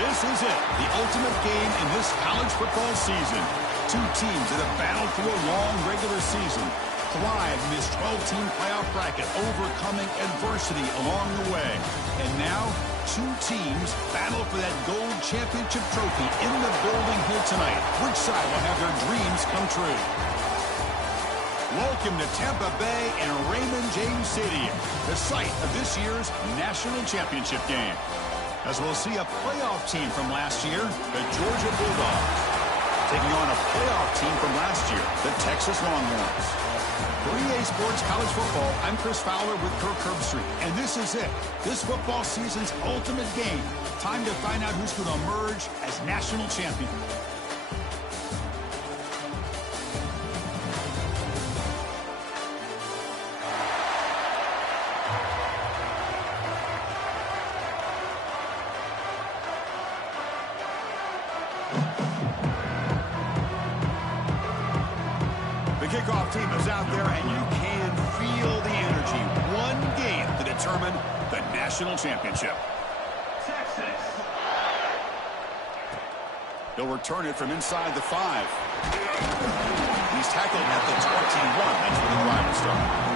This is it, the ultimate game in this college football season. Two teams that have battled through a long regular season, thrived in this 12-team playoff bracket, overcoming adversity along the way. And now, two teams battle for that gold championship trophy in the building here tonight. Which side will have their dreams come true? Welcome to Tampa Bay and Raymond James Stadium, the site of this year's national championship game. As we'll see a playoff team from last year, the Georgia Bulldogs, taking on a playoff team from last year, the Texas Longhorns. For EA Sports College Football, I'm Chris Fowler with Kirk Herbstreit, and this is it. This football season's ultimate game. Time to find out who's going to emerge as national champion. Kickoff team is out there, and you can feel the energy. One game to determine the national championship. Texas. He'll return it from inside the 5. He's tackled at the 21. That's where the drive will start.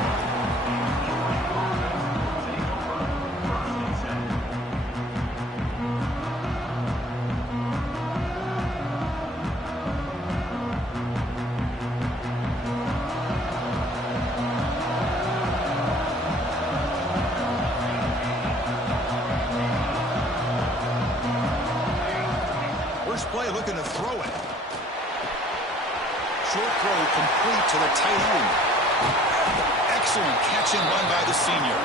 First play looking to throw it. Short throw complete to the tight end. Excellent catch and run by the senior.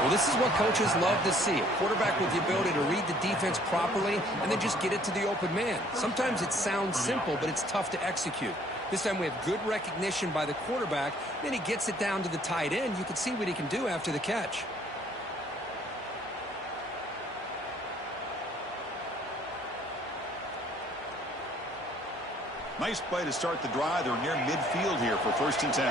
Well, this is what coaches love to see. A quarterback with the ability to read the defense properly and then just get it to the open man. Sometimes it sounds simple, but it's tough to execute. This time we have good recognition by the quarterback. Then he gets it down to the tight end. You can see what he can do after the catch. Nice play to start the drive. They're near midfield here for 1st and 10.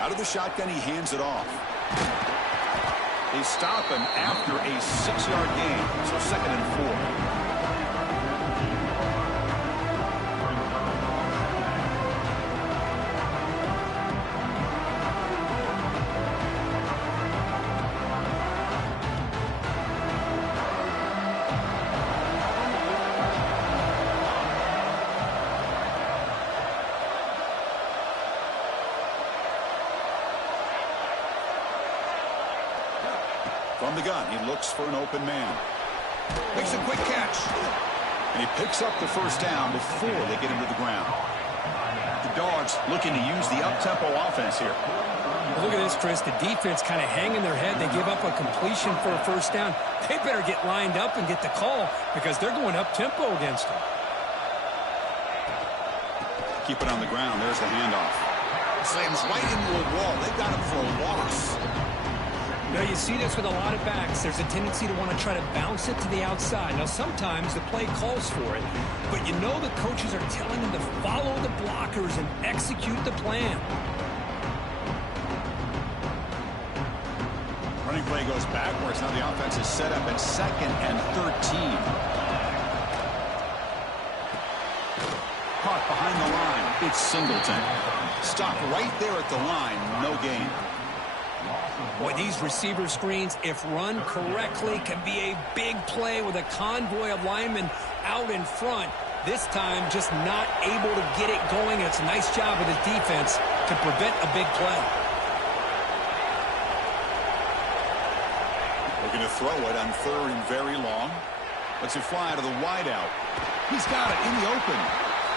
Out of the shotgun, he hands it off. They stop him after a 6-yard gain, so 2nd and 4. From the gun, he looks for an open man. Makes a quick catch. And he picks up the first down before they get him to the ground. The Dogs looking to use the up-tempo offense here. Well, look at this, Chris. The defense kind of hanging their head. They give up a completion for a first down. They better get lined up and get the call because they're going up-tempo against them. Keep it on the ground. There's the handoff. Slams right into a wall. They've got him for a loss. You know, you see this with a lot of backs. There's a tendency to want to try to bounce it to the outside. Now, sometimes the play calls for it, but you know the coaches are telling them to follow the blockers and execute the plan. Running play goes backwards. Now the offense is set up at 2nd and 13. Caught behind the line. It's Singleton. Stopped right there at the line. No gain. Boy, these receiver screens, if run correctly, can be a big play with a convoy of linemen out in front. This time, just not able to get it going. It's a nice job with his defense to prevent a big play. Looking to throw it on 3rd and very long. Lets it fly out of the wideout. He's got it in the open.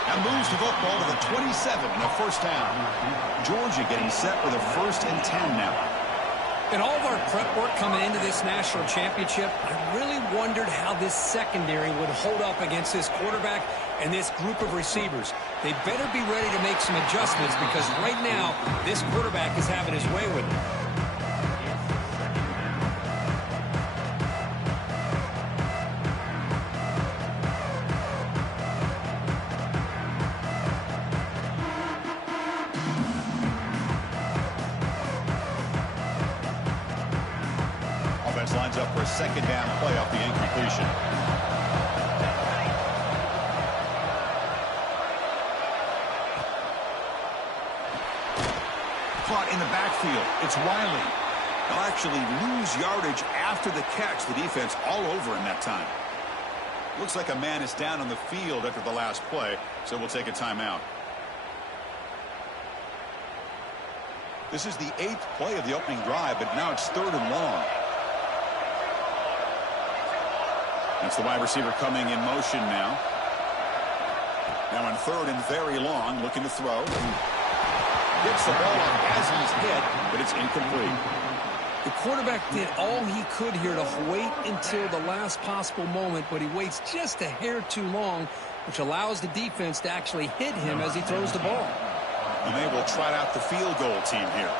And moves the football to the 27 and a first down. Georgia getting set for the 1st and 10 now. In all of our prep work coming into this national championship, I really wondered how this secondary would hold up against this quarterback and this group of receivers. They better be ready to make some adjustments because right now, this quarterback is having his way with it. lines up for a second down play off the incompletion. Caught in the backfield. It's Wiley. They'll actually lose yardage after the catch. The defense all over him that time. Looks like a man is down on the field after the last play, so we'll take a timeout. This is the 8th play of the opening drive, but now it's 3rd and long. That's the wide receiver coming in motion now. Now in 3rd and very long, looking to throw. Gets the ball off as he's hit, but it's incomplete. The quarterback did all he could here to wait until the last possible moment, but he waits just a hair too long, which allows the defense to actually hit him as he throws the ball. And they will trot out the field goal team here.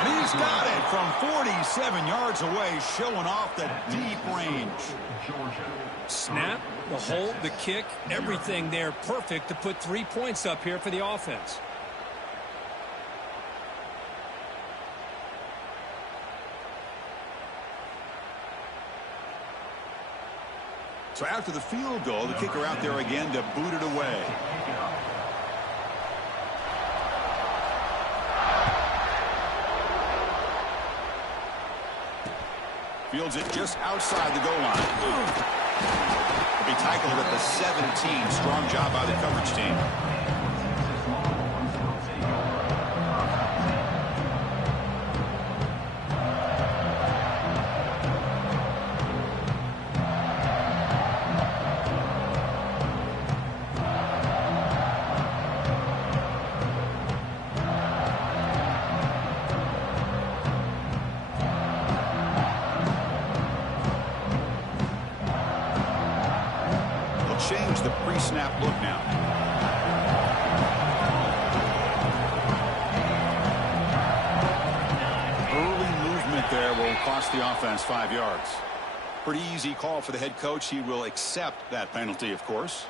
And he's got it from 47 yards away, showing off the deep range. Snap, the hold, the kick, everything there perfect to put 3 points up here for the offense. So after the field goal, the kicker out there again to boot it away. Fields it just outside the goal line. He'll be tackled at the 17. Strong job by the coverage team. Change the pre-snap look now. Early movement there will cost the offense 5 yards. Pretty easy call for the head coach. He will accept that penalty, of course.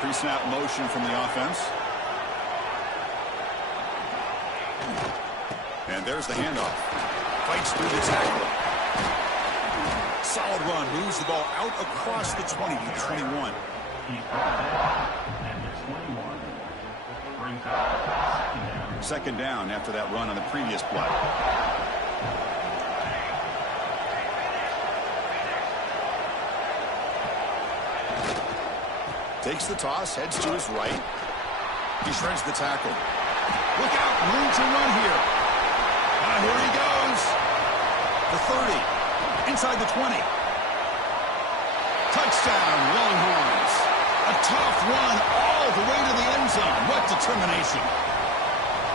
Pre-snap motion from the offense. And there's the handoff. Fights through the tackle. Solid run. Moves the ball out across the 20 to the 21. Second down after that run on the previous play. Takes the toss, heads to his right. He shreds the tackle. Look out, room to run here. Here he goes. The 30, inside the 20. Touchdown, Longhorns. A tough run all the way to the end zone. What determination.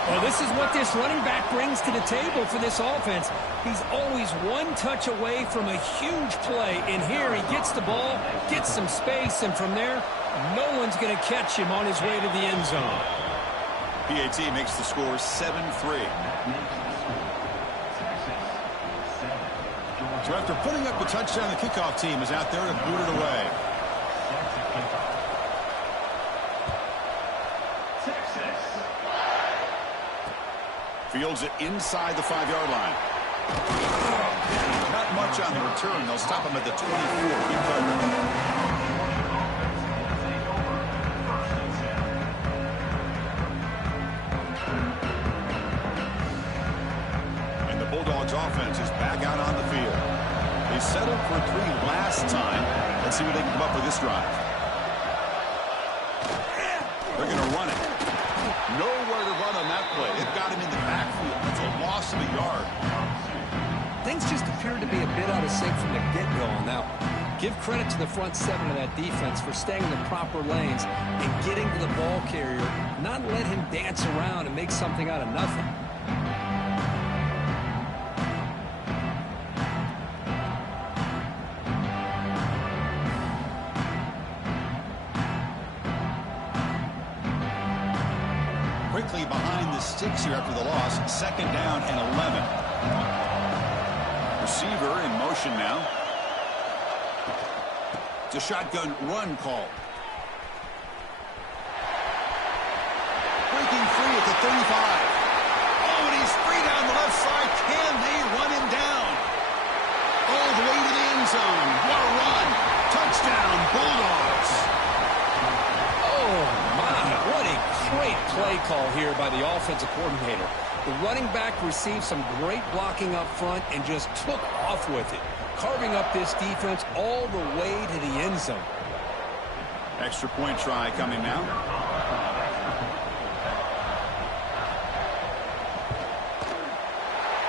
Well, this is what this running back brings to the table for this offense. He's always one touch away from a huge play. And here he gets the ball, gets some space, and from there, no one's going to catch him on his way to the end zone. PAT makes the score 7-3. So after putting up the touchdown, the kickoff team is out there to boot it away. Fields it inside the 5-yard line. Not much on the return. They'll stop him at the 24. Good cover. Bulldogs offense is back out on the field. They settled for 3 last time. Let's see what they can come up with this drive. They're going to run it. Nowhere to run on that play. They've got him in the backfield. It's a loss of a yard. Things just appear to be a bit out of sync from the get-go on that one. Give credit to the front 7 of that defense for staying in the proper lanes and getting to the ball carrier, not let him dance around and make something out of nothing. the sticks here after the loss. 2nd down and 11. Receiver in motion now. It's a shotgun run call. Breaking free at the 35. Oh, and he's free down the left side. Can they run him down? All the way to the end zone. What a run. Touchdown, Bulldogs. Oh, my. What a great play call here by the offensive coordinator. The running back received some great blocking up front and just took off with it, carving up this defense all the way to the end zone. Extra point try coming now.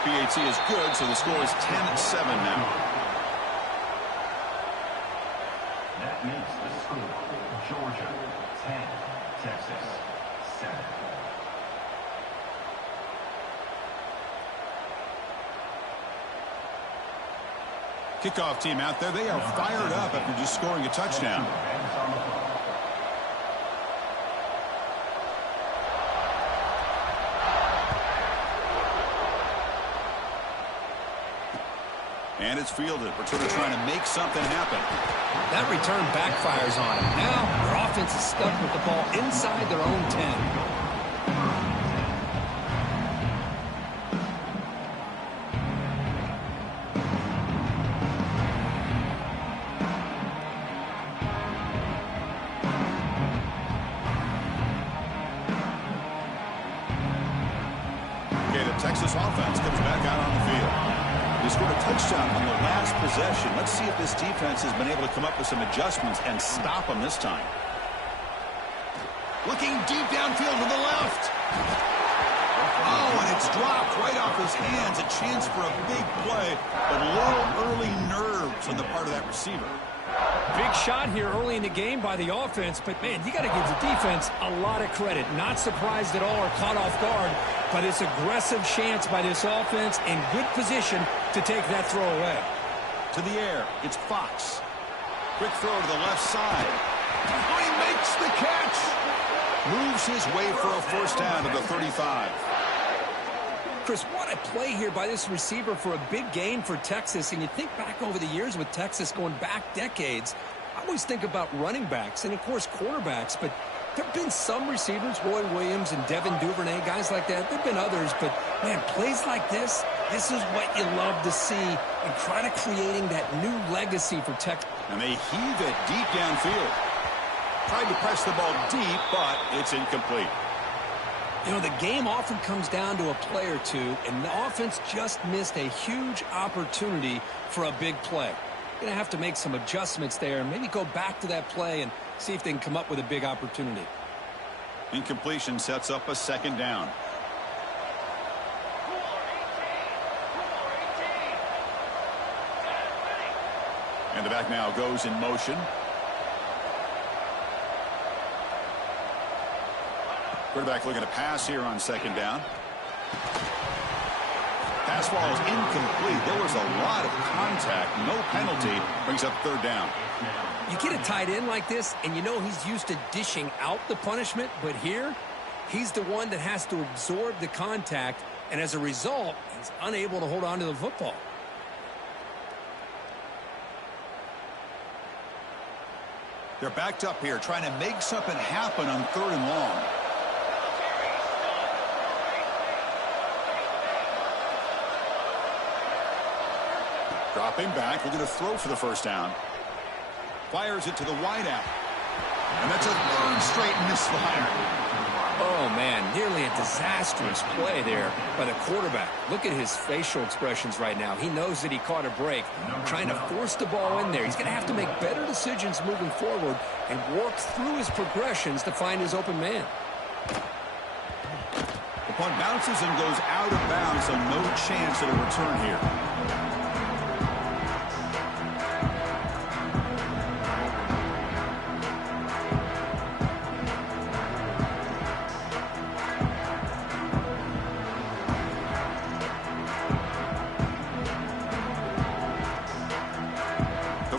PAT is good, so the score is 10-7 now. That makes the score Georgia 10, Texas 7. Kickoff team out there. They are fired up after just scoring a touchdown. And it's fielded. Returner trying to make something happen. That return backfires on them. Now their offense is stuck with the ball inside their own 10. Okay, the Texas offense comes back out on the field. They scored a touchdown on the last possession. Let's see if this defense has been able to come up with some adjustments and stop them this time. Looking deep downfield to the left. Oh, and it's dropped right off his hands. A chance for a big play, but little early nerves on the part of that receiver. Big shot here early in the game by the offense, but, man, you got to give the defense a lot of credit. Not surprised at all or caught off guard, but it's aggressive chance by this offense in good position to take that throw away. To the air, it's Fox. Quick throw to the left side. Oh, he makes the catch. Moves his way for a first down to the 35. Chris, what a play here by this receiver for a big gain for Texas. And you think back over the years with Texas going back decades, I always think about running backs and, of course, quarterbacks. But there have been some receivers, Roy Williams and Devin Duvernay, guys like that. There have been others. But, man, plays like this is what you love to see and try to creating that new legacy for Texas. And they heave it deep downfield. Tried to press the ball deep, but it's incomplete. You know, the game often comes down to a play or two, and the offense just missed a huge opportunity for a big play. Going to have to make some adjustments there and maybe go back to that play and see if they can come up with a big opportunity. Incompletion sets up a second down. And the back now goes in motion. Quarterback looking to pass here on second down. Pass ball is incomplete. There was a lot of contact. No penalty. Brings up third down. You get a tight end like this, and you know he's used to dishing out the punishment, but here, he's the one that has to absorb the contact, and as a result, he's unable to hold on to the football. They're backed up here, trying to make something happen on third and long. Dropping back, looking to throw for the first down. Fires it to the wideout. And that's a third straight misfire. Oh, man, nearly a disastrous play there by the quarterback. Look at his facial expressions right now. He knows that he caught a break, trying to force the ball in there. He's going to have to make better decisions moving forward and work through his progressions to find his open man. The punt bounces and goes out of bounds, so no chance at a return here.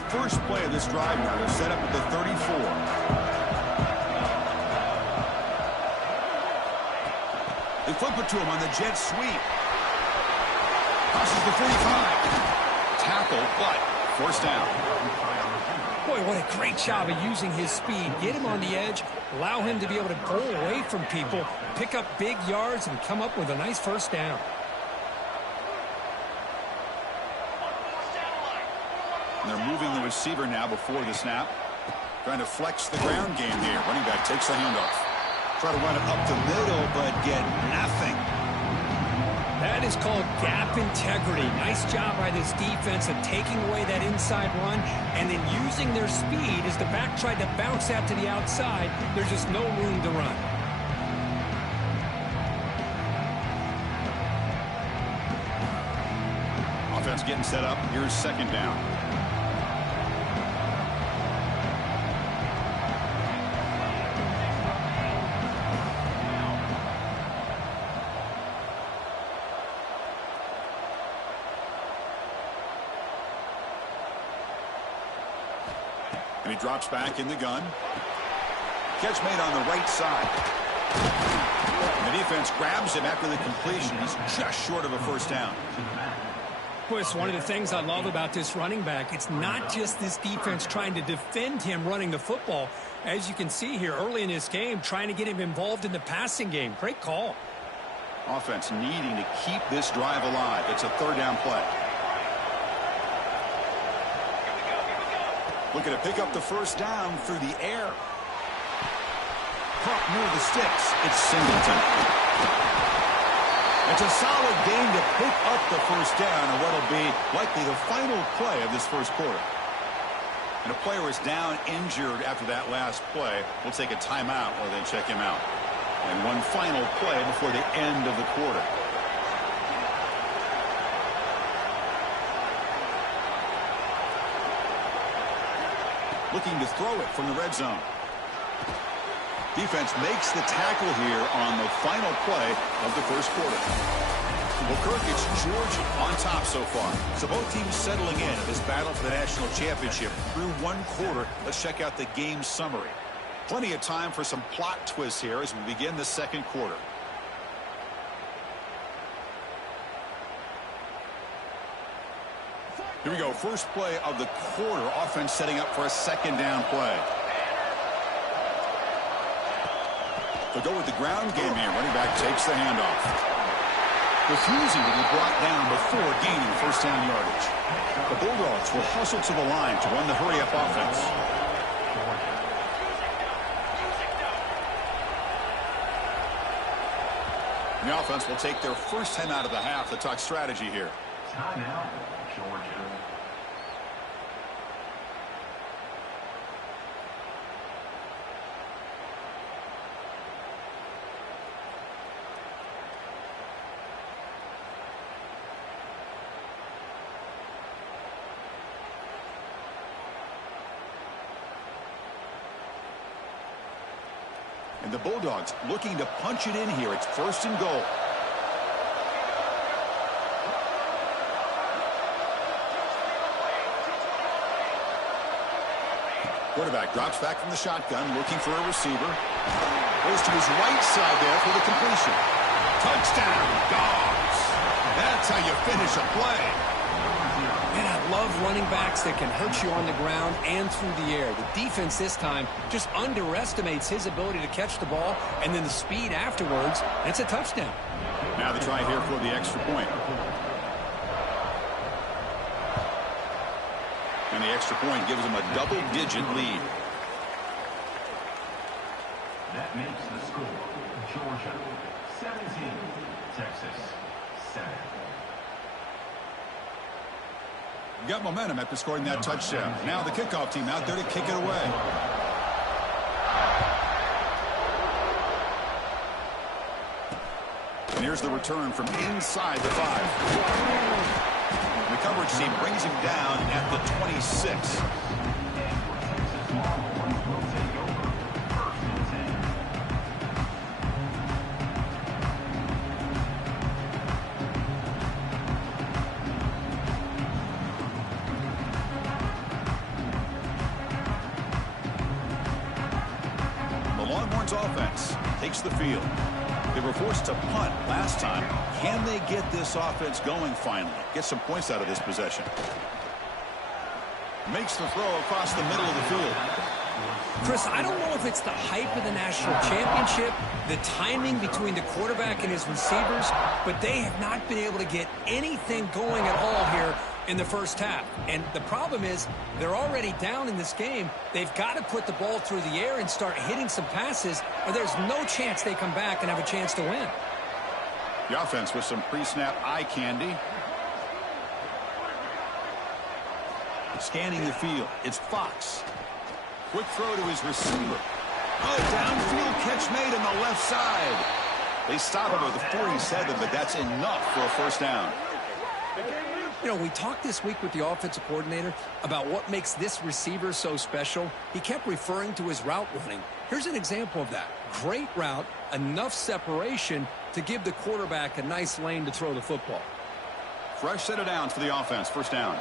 First play of this drive now. They're set up at the 34. The flip it to him on the jet sweep. Crosses the 45. Tackle, but forced down. Boy, what a great job of using his speed. Get him on the edge, allow him to be able to go away from people, pick up big yards, and come up with a nice first down. And they're moving the receiver now before the snap. Trying to flex the ground game here. Running back takes the handoff. Try to run it up the middle, but get nothing. That is called gap integrity. Nice job by this defense of taking away that inside run and then using their speed as the back tried to bounce out to the outside. There's just no room to run. Offense getting set up. Here's second down. And he drops back in the gun. Catch made on the right side. And the defense grabs him after the completion. He's just short of a first down. Boy, it's one of the things I love about this running back. It's not just this defense trying to defend him running the football. As you can see here early in this game, trying to get him involved in the passing game. Great call. Offense needing to keep this drive alive. It's a third down play. Looking to pick up the first down through the air. Caught near the sticks. It's Singleton. It's a solid gain to pick up the first down in what will be likely the final play of this first quarter. And a player is down injured after that last play. We'll take a timeout while they check him out. And one final play before the end of the quarter. Looking to throw it from the red zone. Defense makes the tackle here on the final play of the first quarter. Well, Kirk, it's Georgia on top so far. So both teams settling in this battle for the national championship through one quarter. Let's check out the game summary. Plenty of time for some plot twists here as we begin the second quarter. Here we go. First play of the quarter. Offense setting up for a second down play. They'll go with the ground game here. Running back takes the handoff. Refusing to be brought down before gaining first down yardage. The Bulldogs will hustle to the line to run the hurry-up offense. The offense will take their first time out of the half to talk strategy here. Timeout, Georgia. And the Bulldogs looking to punch it in here. It's first and goal. Quarterback drops back from the shotgun, looking for a receiver. Goes to his right side there for the completion. Touchdown, Dogs. That's how you finish a play. Man, I love running backs that can hurt you on the ground and through the air. The defense this time just underestimates his ability to catch the ball, and then the speed afterwards. It's a touchdown. Now the try here for the extra point. And the extra point gives them a double-digit lead. That makes the score Georgia 17, Texas 7. Got momentum after scoring that touchdown. Now the kickoff team out there to kick it away. And here's the return from inside the 5. The coverage team brings him down at the 26. The Longhorns offense takes the field. They were forced to punt last time. Can they get this offense going finally? Get some points out of this possession. Makes the throw across the middle of the field. Chris, I don't know if it's the hype of the national championship, the timing between the quarterback and his receivers, but they have not been able to get anything going at all here in the first half. And the problem is they're already down in this game. They've got to put the ball through the air and start hitting some passes, or there's no chance they come back and have a chance to win. The offense with some pre-snap eye candy. Scanning the field. It's Fox. Quick throw to his receiver. Oh, downfield catch made on the left side. They stop him at the 47, but that's enough for a first down. You know, we talked this week with the offensive coordinator about what makes this receiver so special. He kept referring to his route running. Here's an example of that. Great route, enough separation to give the quarterback a nice lane to throw the football. Fresh set of downs for the offense. First down.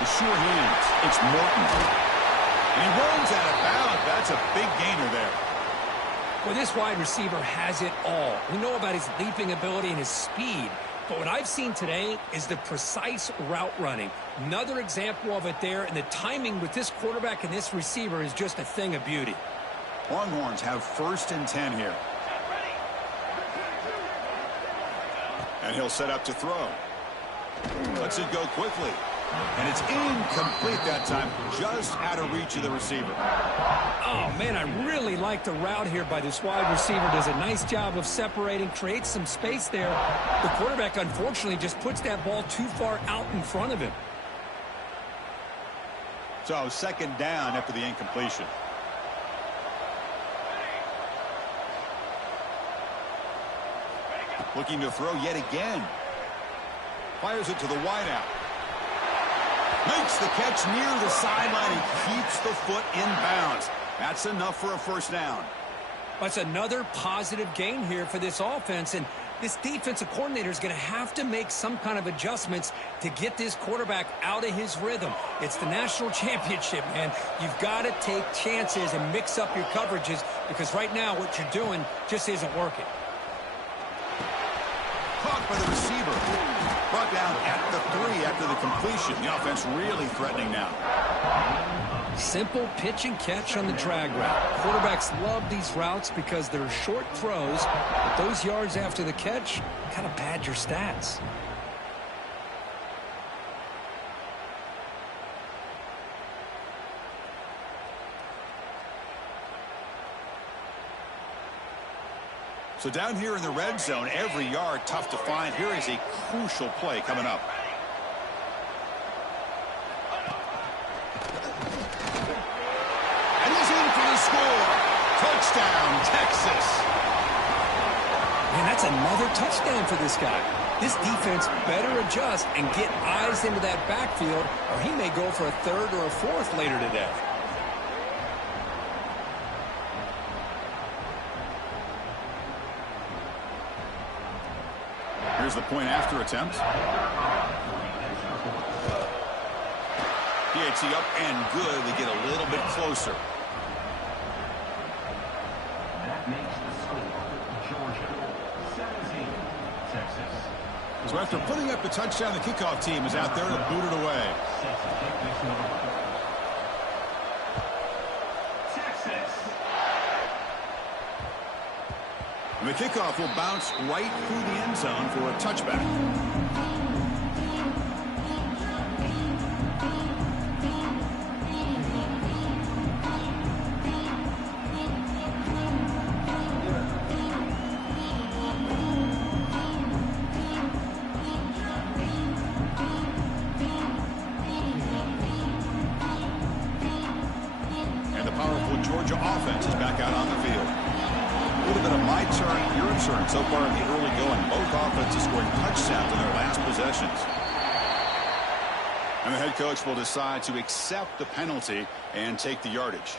The sure hands. It's Morton. And he runs out of bounds. That's a big gainer there. Well, this wide receiver has it all. We know about his leaping ability and his speed. But what I've seen today is the precise route running. Another example of it there. And the timing with this quarterback and this receiver is just a thing of beauty. Longhorns have 1st and 10 here. And he'll set up to throw. Lets it go quickly. And it's incomplete that time, just out of reach of the receiver. Oh, man, I really like the route here by this wide receiver. Does a nice job of separating, creates some space there. The quarterback, unfortunately, just puts that ball too far out in front of him. So, second down after the incompletion. Looking to throw yet again. Fires it to the wideout. Makes the catch near the sideline and keeps the foot in bounds. That's enough for a first down. That's another positive gain here for this offense, and this defensive coordinator is going to have to make some kind of adjustments to get this quarterback out of his rhythm. It's the national championship, man. You've got to take chances and mix up your coverages because right now what you're doing just isn't working. Caught by the receiver. Brought down at the 3 after the completion. The offense really threatening now. Simple pitch and catch on the drag route. Quarterbacks love these routes because they're short throws, but those yards after the catch kind of pad your stats. So down here in the red zone, every yard tough to find. Here is a crucial play coming up. And he's in for the score. Touchdown, Texas. Man, that's another touchdown for this guy. This defense better adjust and get eyes into that backfield, or he may go for a 3rd or a 4th later today. Here's the point after attempt. PAT up and good. They get a little bit closer. That makes the score. Georgia 17, Texas. So after putting up the touchdown, the kickoff team is out there to boot it away. And the kickoff will bounce right through the end zone for a touchback. And the powerful Georgia offense is back out on the field. A little bit of my turn, your turn so far in the early going. Both offenses scoring touchdowns in their last possessions. And the head coach will decide to accept the penalty and take the yardage.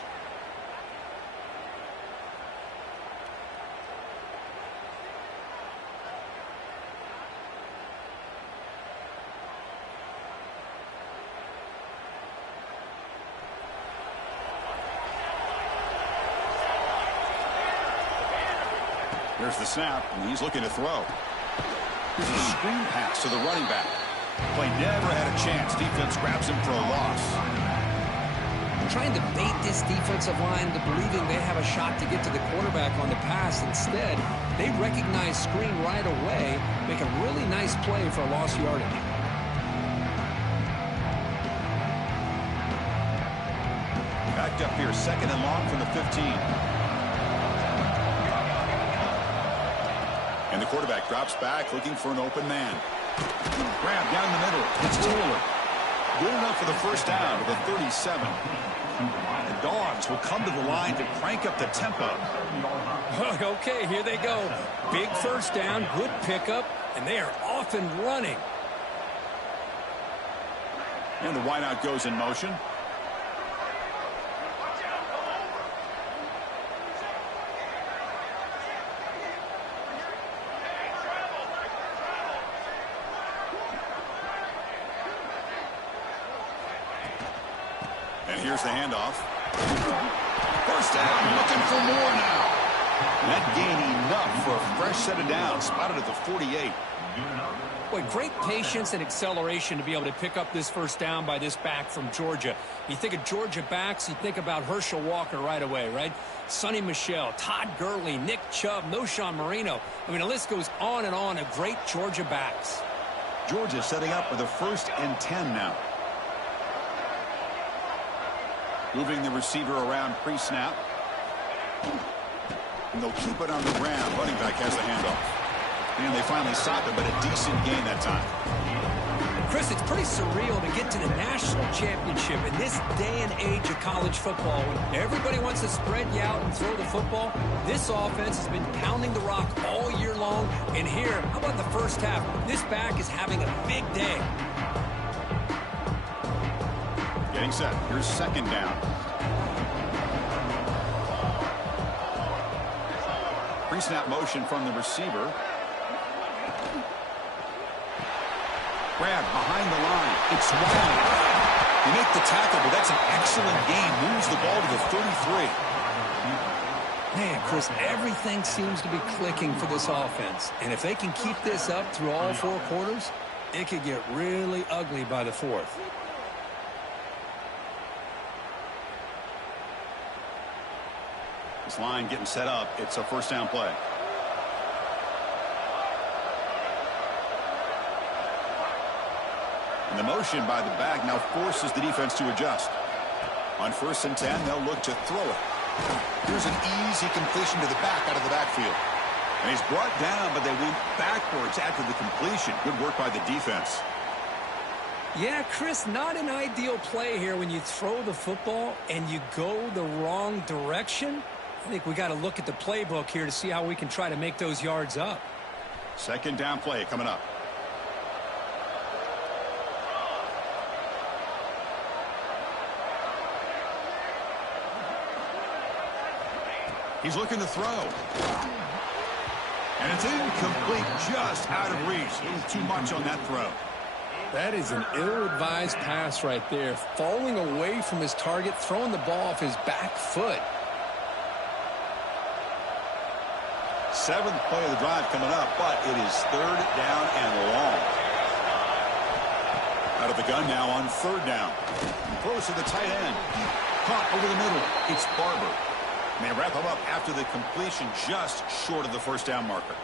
There's the snap, and he's looking to throw. Here's a screen pass to the running back. Play never had a chance. Defense grabs him for a loss. Trying to bait this defensive line to believing they have a shot to get to the quarterback on the pass. Instead, they recognize screen right away, make a really nice play for a lost yardage. Backed up here, 2nd and long from the 15. And the quarterback drops back, looking for an open man. Grab down the middle. It's Taylor. Good enough for the first down to the 37. The Dogs will come to the line to crank up the tempo. Okay, here they go. Big first down, good pickup, and they are off and running. And the wideout goes in motion. And here's the handoff. First down, looking for more now. That gain enough for a fresh set of downs, spotted at the 48. Boy, great patience and acceleration to be able to pick up this first down by this back from Georgia. You think of Georgia backs, you think about Herschel Walker right away, right? Sonny Michel, Todd Gurley, Nick Chubb, Noshawn Marino. I mean, the list goes on and on of great Georgia backs. Georgia setting up with a 1st and 10 now. Moving the receiver around pre-snap. And they'll keep it on the ground. Running back has the handoff. And they finally stopped it, but a decent gain that time. Chris, it's pretty surreal to get to the national championship in this day and age of college football. When everybody wants to spread you out and throw the football, this offense has been pounding the rock all year long. And here, how about the first half? This back is having a big day. Getting set. Here's 2nd down. Pre-snap motion from the receiver. Grab behind the line. It's Wiley. You make the tackle, but that's an excellent gain. Moves the ball to the 33. Man, Chris, everything seems to be clicking for this offense. And if they can keep this up through all 4 quarters, it could get really ugly by the 4th. This line getting set up. It's a first down play. And the motion by the back now forces the defense to adjust. On 1st and 10, they'll look to throw it. Here's an easy completion to the back out of the backfield. And he's brought down, but they went backwards after the completion. Good work by the defense. Yeah, Chris, not an ideal play here when you throw the football and you go the wrong direction. I think we got to look at the playbook here to see how we can try to make those yards up. 2nd down play coming up. He's looking to throw. And it's incomplete, just out of reach. A little too much on that throw. That is an ill-advised pass right there. Falling away from his target, throwing the ball off his back foot. 7th play of the drive coming up, but it is 3rd down and long. Out of the gun now on 3rd down. And throws to the tight end. Caught over the middle. It's Barber. And they wrap him up after the completion, just short of the first down marker.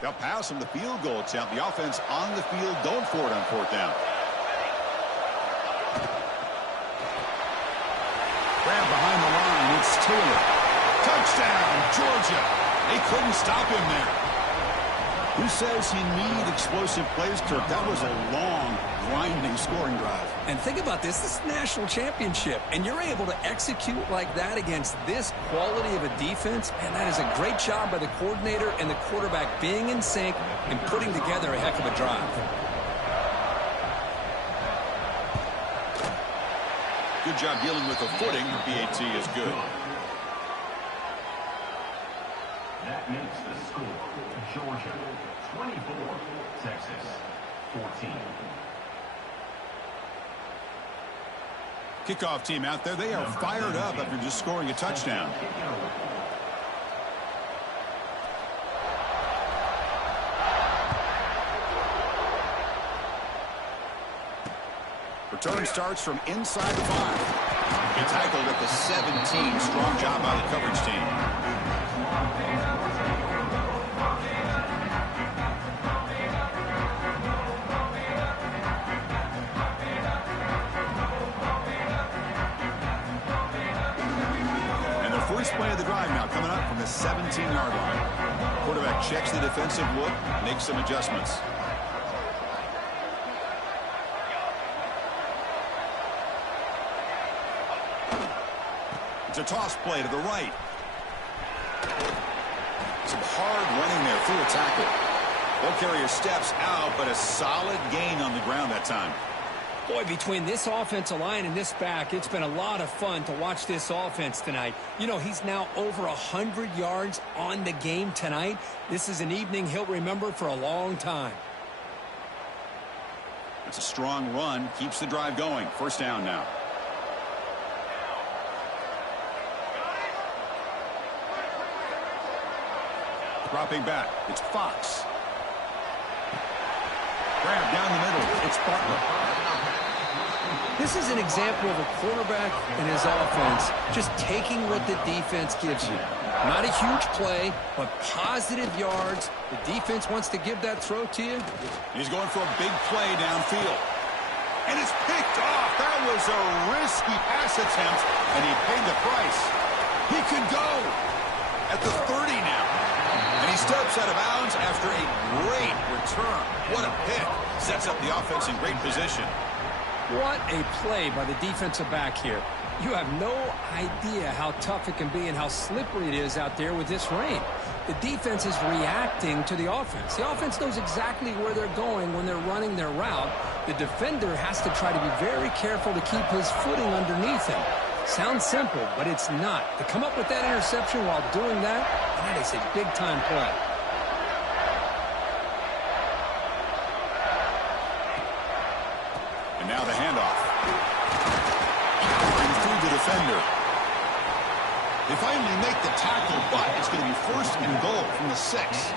They'll pass him the field goal attempt. The offense on the field going for it on 4th down. Grab behind the line. It's Taylor. Touchdown, Georgia. They couldn't stop him there. Who says he need explosive plays, Kirk? That was a long, grinding scoring drive. And think about this. This is a national championship, and you're able to execute like that against this quality of a defense, and that is a great job by the coordinator and the quarterback being in sync and putting together a heck of a drive. Good job dealing with the footing. The PAT is good. That makes the score. Georgia 24, Texas 14. Kickoff team out there. They are fired up after just scoring a touchdown. Return starts from inside the 5. He tackled at the 17. Strong job by the coverage team. First play of the drive now coming up from the 17-yard line. Quarterback checks the defensive look, makes some adjustments. It's a toss play to the right. Some hard running there through a tackle. Ball carrier steps out, but a solid gain on the ground that time. Boy, between this offensive line and this back, it's been a lot of fun to watch this offense tonight. You know, he's now over 100 yards on the game tonight. This is an evening he'll remember for a long time. It's a strong run, keeps the drive going. First down now. Dropping back, it's Fox. Grab down the middle, it's Butler. This is an example of a quarterback and his offense just taking what the defense gives you. Not a huge play, but positive yards. The defense wants to give that throw to you. He's going for a big play downfield. And it's picked off. That was a risky pass attempt, and he paid the price. He could go at the 30 now. And he steps out of bounds after a great return. What a pick. Sets up the offense in great position. What a play by the defensive back here. You have no idea how tough it can be and how slippery it is out there with this rain. The defense is reacting to the offense. The offense knows exactly where they're going when they're running their route. The defender has to try to be very careful to keep his footing underneath him. Sounds simple, but it's not. To come up with that interception while doing that, that is a big-time play. And now the handoff. Powering through the defender. They finally make the tackle, but it's going to be first and goal from the 6.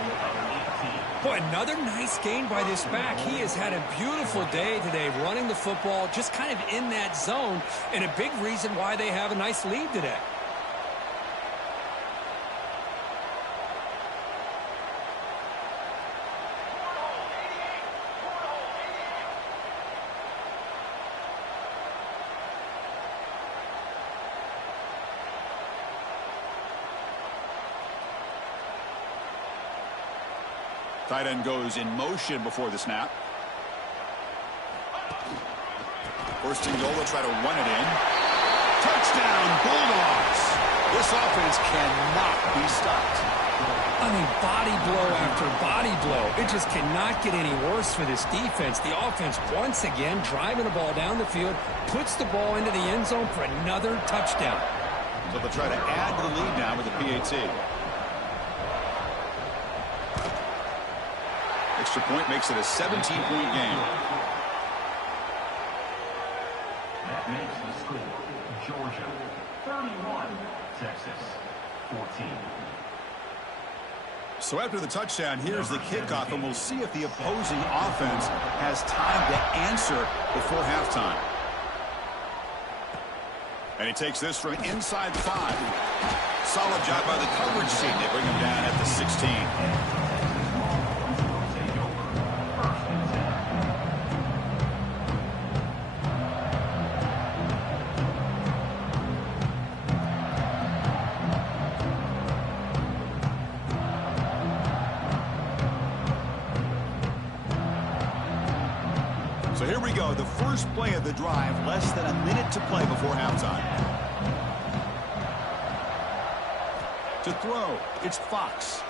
Boy, another nice gain by this back. He has had a beautiful day today running the football, just kind of in that zone, and a big reason why they have a nice lead today. Tight end goes in motion before the snap. First and goal, they'll try to run it in. Touchdown, Bulldogs! This offense cannot be stopped. I mean, body blow after body blow. It just cannot get any worse for this defense. The offense, once again, driving the ball down the field, puts the ball into the end zone for another touchdown. So they'll try to add to the lead now with the PAT. Extra point makes it a 17-point game. That makes the score. Georgia 31, Texas 14. So after the touchdown, here's the kickoff, and we'll see if the opposing offense has time to answer before halftime. And he takes this from inside the 5. Solid job by the coverage team. They bring him down at the 16. So here we go, the first play of the drive, less than a minute to play before halftime. To throw, it's Fox.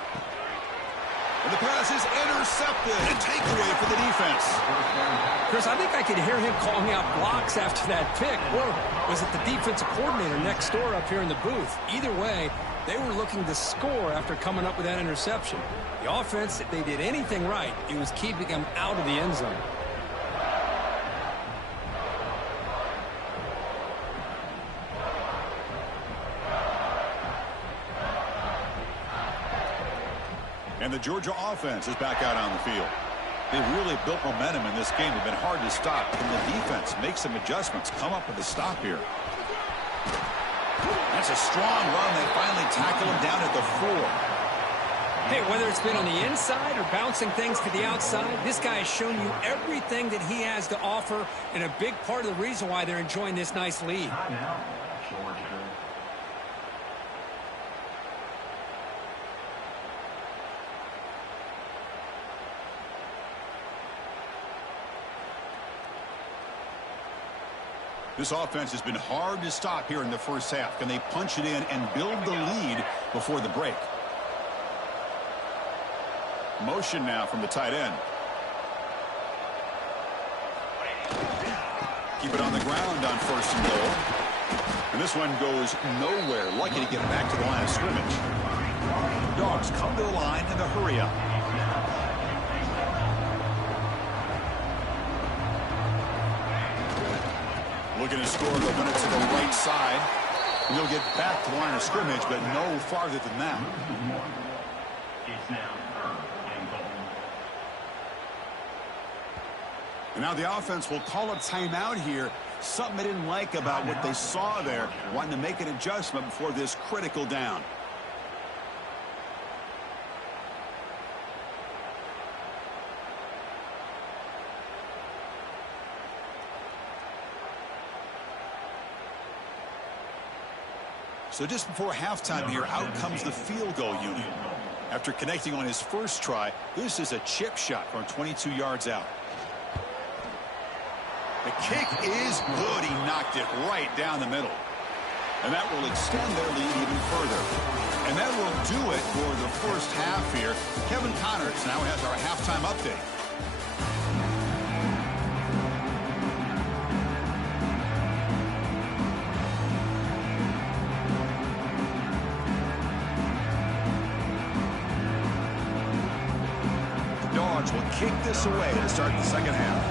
And the pass is intercepted. A takeaway for the defense. Chris, I think I could hear him calling out blocks after that pick. Or was it the defensive coordinator next door up here in the booth? Either way, they were looking to score after coming up with that interception. The offense, if they did anything right, it was keeping them out of the end zone. And the Georgia offense is back out on the field. They've really built momentum in this game. They've been hard to stop. Can the defense make some adjustments, come up with a stop here? That's a strong run. They finally tackle him down at the 4. Hey, whether it's been on the inside or bouncing things to the outside, this guy has shown you everything that he has to offer, and a big part of the reason why they're enjoying this nice lead. Georgia. This offense has been hard to stop here in the first half. Can they punch it in and build the lead before the break? Motion now from the tight end. Keep it on the ground on 1st and goal. And this one goes nowhere. Lucky to get back to the line of scrimmage. Dogs come to the line in the hurry up. Looking to score, they'll run it to the right side. And they'll get back to the line of scrimmage, but no farther than that. It's now 3rd and goal. And now the offense will call a timeout here. Something they didn't like about what they saw there. Wanting to make an adjustment before this critical down. So just before halftime here, out comes the field goal unit. After connecting on his first try, this is a chip shot from 22 yards out. The kick is good. He knocked it right down the middle. And that will extend their lead even further. And that will do it for the first half here. Kevin Connors now has our halftime update. Will kick this away to start the second half.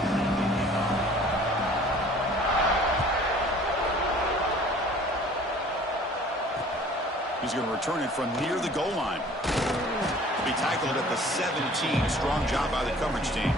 He's going to return it from near the goal line. Be tackled at the 17. Strong job by the coverage team.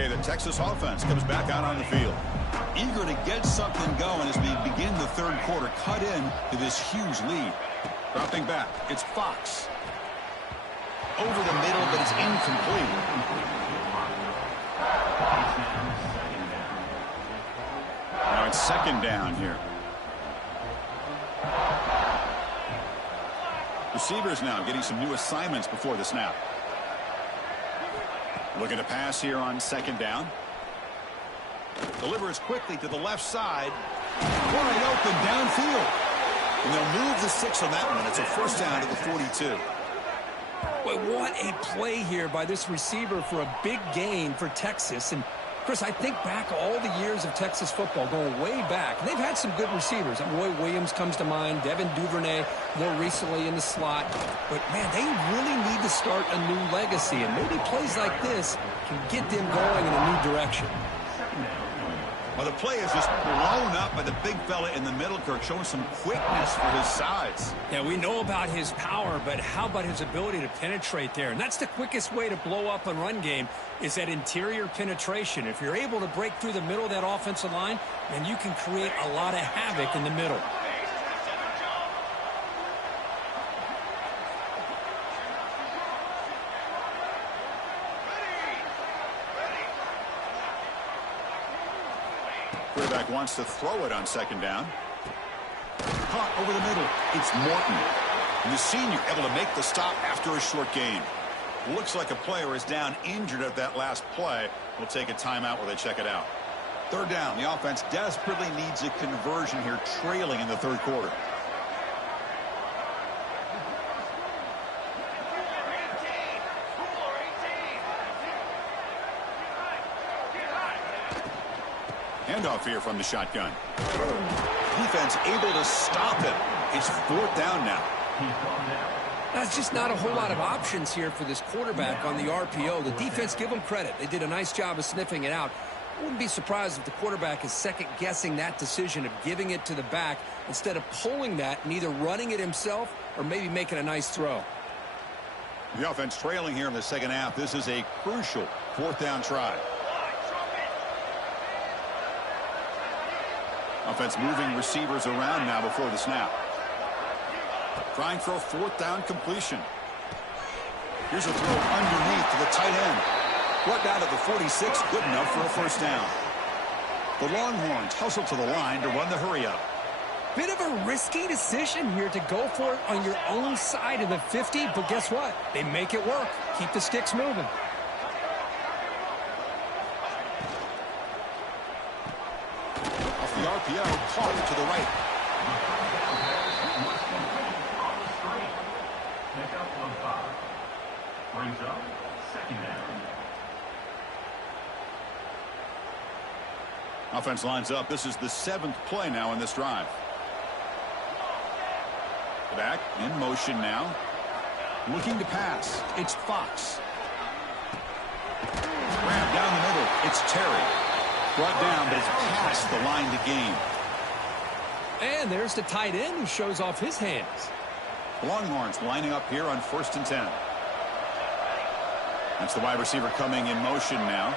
The Texas offense comes back out on the field. Eager to get something going as we begin the third quarter. Cut in to this huge lead. Dropping back, it's Fox. Over the middle, but it's incomplete. Now it's 2nd down here. Receivers now getting some new assignments before the snap. Looking to pass here on 2nd down. Delivers quickly to the left side. Wide open downfield. And they'll move the 6 on that one. It's a 1st down to the 42. Boy, what a play here by this receiver for a big gain for Texas. And Chris, I think back all the years of Texas football, going way back. They've had some good receivers. Roy Williams comes to mind, Devin Duvernay more recently in the slot. But, man, they really need to start a new legacy. And maybe plays like this can get them going in a new direction. Well, the play is just blown up by the big fella in the middle, Kirk, showing some quickness for his size. Yeah, we know about his power, but how about his ability to penetrate there? And that's the quickest way to blow up a run game, is that interior penetration. If you're able to break through the middle of that offensive line, then you can create a lot of havoc in the middle. Quarterback wants to throw it on second down. Caught over the middle. It's Morton. And the senior able to make the stop after a short gain. Looks like a player is down injured at that last play. We'll take a timeout while they check it out. Third down. The offense desperately needs a conversion here, trailing in the third quarter. Handoff here from the shotgun. Defense able to stop him. It's fourth down now. That's just not a whole lot of options here for this quarterback on the RPO. The defense, give them credit. They did a nice job of sniffing it out. I wouldn't be surprised if the quarterback is second-guessing that decision of giving it to the back instead of pulling that and either running it himself or maybe making a nice throw. The offense trailing here in the second half. This is a crucial fourth down try. Offense moving receivers around now before the snap. Trying for a fourth down completion. Here's a throw underneath to the tight end. Brought down to the 46, good enough for a first down. The Longhorns hustle to the line to run the hurry up. Bit of a risky decision here to go for it on your own side of the 50, but guess what? They make it work. Keep the sticks moving. Off the RPO, caught to the right. Brings up second down. Offense lines up. This is the 7th play now in this drive. Back in motion now. Looking to pass. It's Fox. Grab down the middle. It's Terry. Brought down, but it's past the line to gain. And there's the tight end who shows off his hands. The Longhorns lining up here on 1st and 10. That's the wide receiver coming in motion now.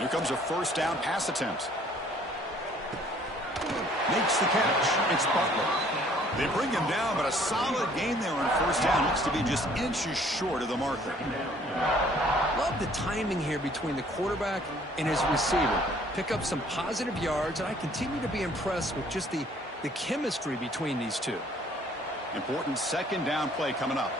Here comes a first down pass attempt. Makes the catch. It's Butler. They bring him down, but a solid gain there on first down. Looks to be just inches short of the marker. Love the timing here between the quarterback and his receiver. Pick up some positive yards, and I continue to be impressed with just the chemistry between these two. Important second down play coming up.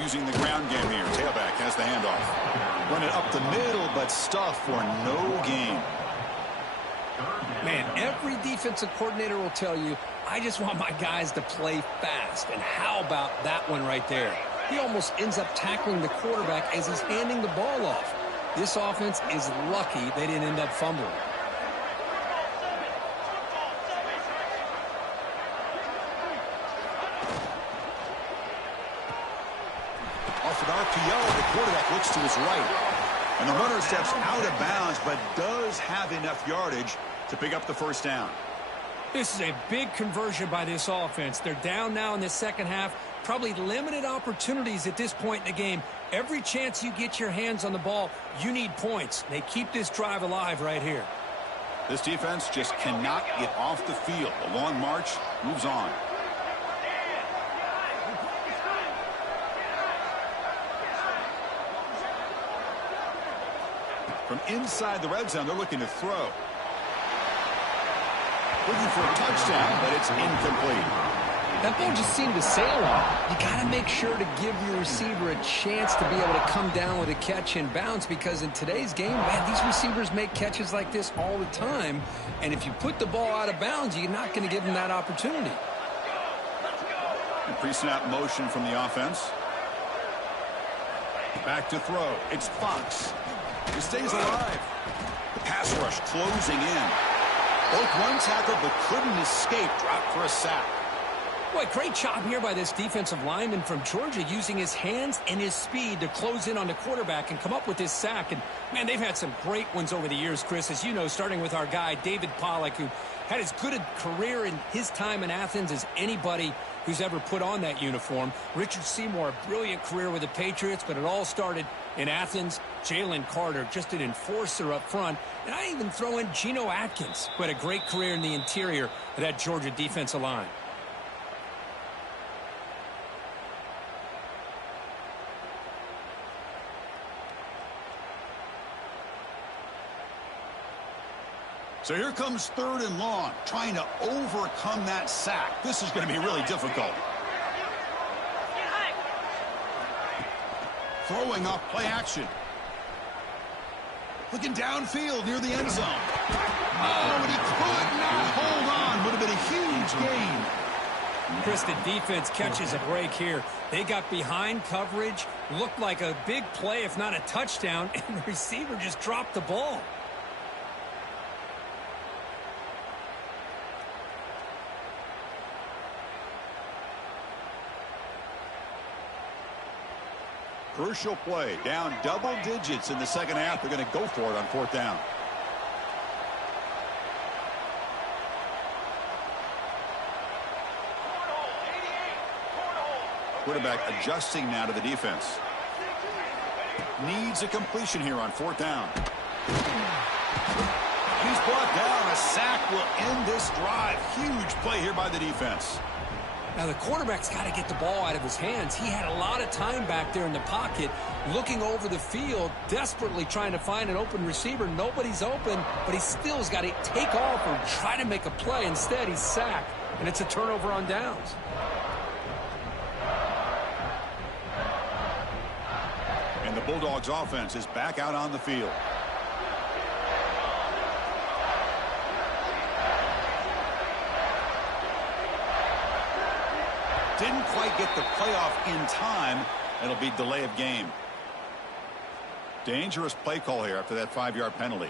Using the ground game here. Tailback has the handoff. Run it up the middle, but stuff for no gain. Man, every defensive coordinator will tell you, I just want my guys to play fast. And how about that one right there? He almost ends up tackling the quarterback as he's handing the ball off. This offense is lucky they didn't end up fumbling. Off an RPO, the quarterback looks to his right. And the runner steps out of bounds, but does have enough yardage to pick up the first down. This is a big conversion by this offense. They're down now in the second half. Probably limited opportunities at this point in the game. Every chance you get your hands on the ball, you need points. They keep this drive alive right here. This defense just cannot get off the field. A long march moves on. From inside the red zone, they're looking to throw. Looking for a touchdown, but it's incomplete. That ball just seemed to sail on. You got to make sure to give your receiver a chance to be able to come down with a catch and bounce, because in today's game, man, these receivers make catches like this all the time. And if you put the ball out of bounds, you're not going to give them that opportunity. Pre-snap motion from the offense. Back to throw. It's Fox. He stays alive. The pass rush closing in. Both run tackled but couldn't escape. Dropped for a sack. Boy, great job here by this defensive lineman from Georgia, using his hands and his speed to close in on the quarterback and come up with this sack. And, man, they've had some great ones over the years, Chris, as you know, starting with our guy, David Pollack, who had as good a career in his time in Athens as anybody who's ever put on that uniform. Richard Seymour, a brilliant career with the Patriots, but it all started in Athens Jalen Carter, just an enforcer up front. And I even throw in Geno Atkins, who had a great career in the interior of that Georgia defensive line. So here comes 3rd and long, trying to overcome that sack. This is going to be really difficult. Throwing off play action. Looking downfield near the end zone. Oh, and he could not hold on. Would have been a huge gain. Chris, the defense catches a break here. They got behind coverage, looked like a big play, if not a touchdown, and the receiver just dropped the ball. Crucial play, down double digits in the second half. They're going to go for it on 4th down. Quarterback adjusting now to the defense. Needs a completion here on 4th down. He's brought down. A sack will end this drive. Huge play here by the defense. Now, the quarterback's got to get the ball out of his hands. He had a lot of time back there in the pocket, looking over the field, desperately trying to find an open receiver. Nobody's open, but he still's got to take off or try to make a play. Instead, he's sacked, and it's a turnover on downs. And the Bulldogs offense is back out on the field. Didn't quite get the playoff in time. It'll be delay of game. Dangerous play call here after that 5-yard penalty.